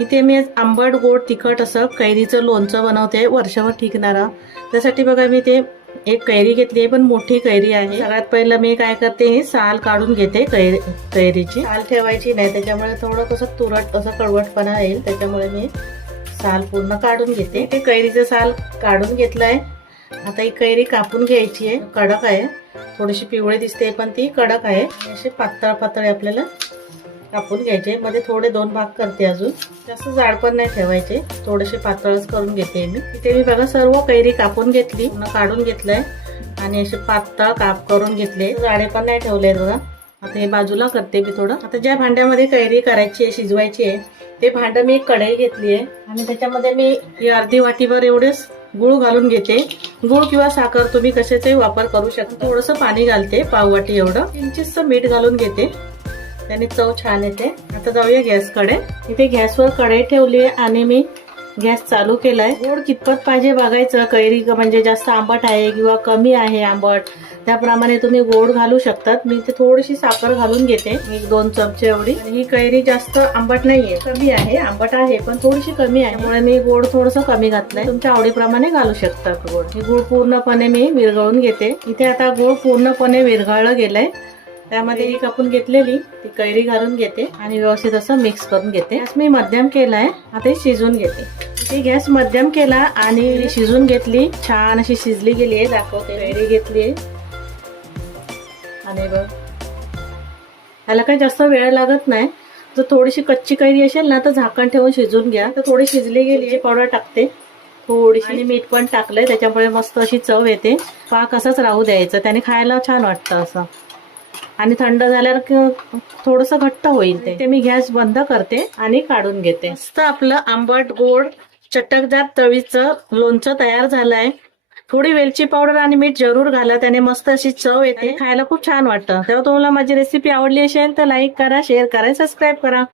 इथे मी आंबट गोड तिखट असं कैरीचं लोणचं बनवते वर्षभर टिकणारा. त्यासाठी बघा मी ते एक कैरी घेतली आहे, पण मोठी कैरी आहे. सगळ्यात पहिलं मी काय करते, हे साल काढून घेते. कैरीची साल ठेवायची नाही, त्याच्यामुळे थोडं कसं तुरट असं कडवटपणा येईल, त्याच्यामुळे मी साल पूर्ण काढून घेते. ते कैरीचं साल काढून घेतलंय. आता ही कैरी कापून घ्यायची आहे. कडक आहे, थोडीशी पिवळी दिसते पण ती कडक आहे. असे पातळ पातळ आपल्याला कापून घ्यायचे. मध्ये थोडे 2 भाग करते, अजून जास्त जाड पण नाही ठेवायचे, थोडेसे पातळच करून घेते मी. इथे मी बघा सर्व कैरी कापून घेतली, काढून घेतलंय आणि असे पातळ काप करून घेतले. जाडे पण नाही ठेवले बघा. आता हे बाजूला करते मी थोडं. आता ज्या भांड्यामध्ये कैरी करायची आहे, शिजवायची आहे, ते भांड मी एक कढई घेतली आहे आणि त्याच्यामध्ये मी ही अर्धी वाटीभर एवढेच गुळ घालून घेते. गुळ किंवा साखर तुम्ही कशाचाही वापर करू शकता. थोडंसं पाणी घालते, पाववाटी एवढं. किंचितसं मीठ घालून घेते, त्याने चव छान येते. आता जाऊया गॅसकडे. इथे गॅसवर कढई ठेवली आहे आणि मी गॅस चालू केलाय. गोड कितपत पाहिजे बघायचं. कैरी म्हणजे जास्त आंबट आहे किंवा कमी आहे आंबट, त्याप्रमाणे तुम्ही गोड घालू शकतात. मी इथे थोडीशी साखर घालून घेते, 1-2 चमचे एवढी. ही कैरी जास्त आंबट नाहीये, कमी आहे. आंबट आहे पण थोडीशी कमी आहे, त्यामुळे मी गोड थोडंसं कमी घातलंय. तुमच्या आवडीप्रमाणे घालू शकता गोड. ही गुळ पूर्णपणे मी विरघळून घेते. इथे आता गुळ पूर्णपणे विरघळलं गेलंय. त्यामध्ये ही कापून घेतलेली ती कैरी घालून घेते आणि व्यवस्थित असं मिक्स करून घेते. गॅस मी मध्यम केलाय. आता हे शिजून घेते. ती गॅस मध्यम केला आणि शिजून घेतली. छान अशी शिजली गेली आहे, दाखवते. कैरी घेतली आणि बघ, ह्याला काही जास्त वेळ लागत नाही. जर थोडीशी कच्ची कैरी असेल ना तर झाकण ठेवून शिजून घ्या. तर थोडी शिजली गेली, पावडर टाकते थोडीशी आणि मीठ पण टाकलंय, त्याच्यामुळे मस्त अशी चव येते. पाक असंच राहू द्यायचं, त्याने खायला छान वाटतं असं. आणि थंड झाल्यावर थोडंसं घट्ट होईल ते मी गॅस बंद करते आणि काढून घेते. मस्त आपलं आंबट गोड चटकदार चवीचं लोणचं तयार झालंय. थोडी वेलची पावडर आणि मीठ जरूर घाला, त्याने मस्त अशी चव येते, खायला खूप छान वाटतं. तेव्हा तुम्हाला माझी रेसिपी आवडली असेल तर लाईक करा, शेअर करा, सबस्क्राईब करा.